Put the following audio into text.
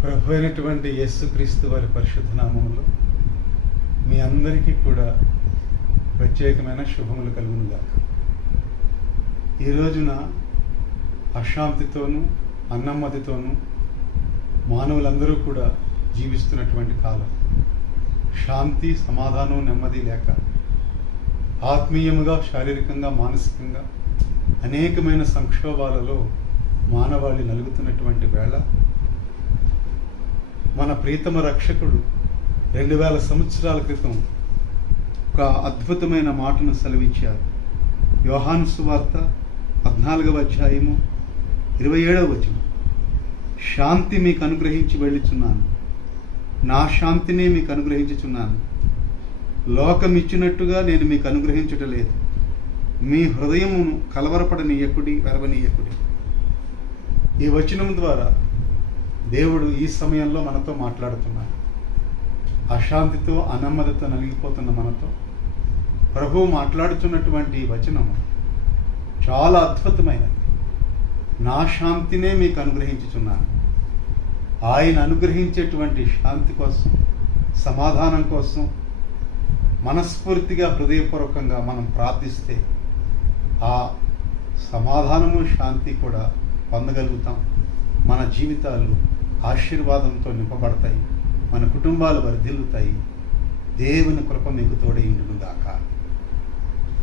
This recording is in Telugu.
ప్రభు అయినటువంటి యేసుక్రీస్తు వారి పరిశుద్ధ నామములో మీ అందరికీ కూడా ప్రత్యేకమైన శుభములు కలుగునుగాక. ఈ రోజున అశాంతితోనూ అన్నమ్మతితోనూ మానవులందరూ కూడా జీవిస్తున్నటువంటి కాలం. శాంతి, సమాధానం, నెమ్మది లేక ఆత్మీయముగా, శారీరకంగా, మానసికంగా అనేకమైన సంక్షోభాలలో మానవాళి నలుగుతున్నటువంటి వేళ మన ప్రీతమ రక్షకుడు 2000 సంవత్సరాల క్రితం ఒక అద్భుతమైన మాటను సెలవిచ్చారు. యోహాను సువార్త 14వ అధ్యాయము 27వ వచనం. శాంతి మీకు అనుగ్రహించి వెళ్ళుచున్నాను, నా శాంతిని మీకు అనుగ్రహించుచున్నాను. లోకమిచ్చినట్టుగా నేను మీకు అనుగ్రహించటలేదు. మీ హృదయమును కలవరపడనీయకుడి, వెరవనీయకుడి. ఈ వచనం ద్వారా దేవుడు ఈ సమయంలో మనతో మాట్లాడుతున్నాడు. అశాంతితో, అనమ్మదతో నలిగిపోతున్న మనతో ప్రభువు మాట్లాడుతున్నటువంటి వచనము చాలా అద్భుతమైనది. నా శాంతినే మీకు అనుగ్రహించుచున్నాను. ఆయన అనుగ్రహించేటువంటి శాంతి కోసం, సమాధానం కోసం మనస్ఫూర్తిగా, హృదయపూర్వకంగా మనం ప్రార్థిస్తే ఆ సమాధానము, శాంతి కూడా పొందగలుగుతాం. మన జీవితాలు ఆశీర్వాదంతో నింపబడతాయి, మన కుటుంబాలు వర్ధిల్లుతాయి. దేవుని కృప మీకు తోడై ఉండును గాక.